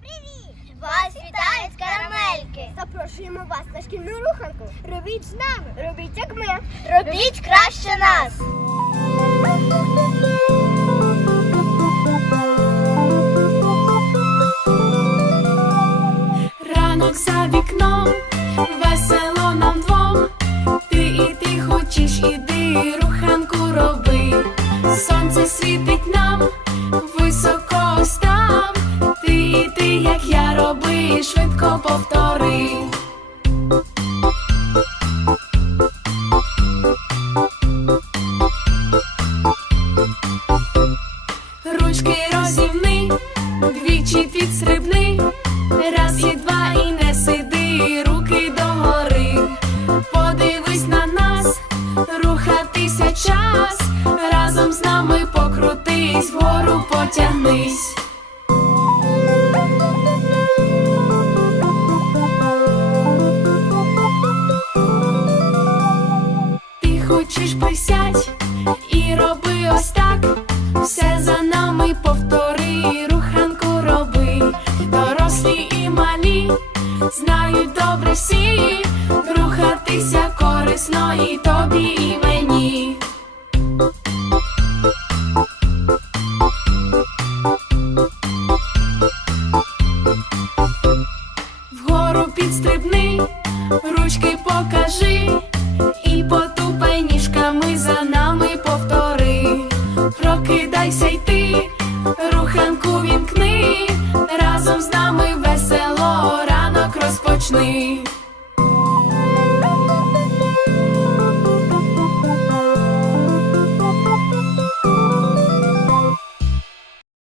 Привіт! Вас вітають карамельки! Запрошуємо вас на шкільну руханку. Робіть з нами, робіть як ми. Робіть краще нас! Ранок за вікном, весело нам двом. Ти і ти хочеш, іди, руханку роби. Сонце світить повтори. Ручки розімни, двічі підстрибни, раз і два і не сиди, руки догори. Подивись на нас, рухатися час, разом з нами покрутись, вгору потягнись. хочеш присядь і роби ось так, все за нами повтори, руханку роби, дорослі і малі, знають добре всі, рухатися корисно і тобі, і мені. Вгору підстрибни, ручки покажи. ранку вімкни, разом з нами весело ранок розпочни.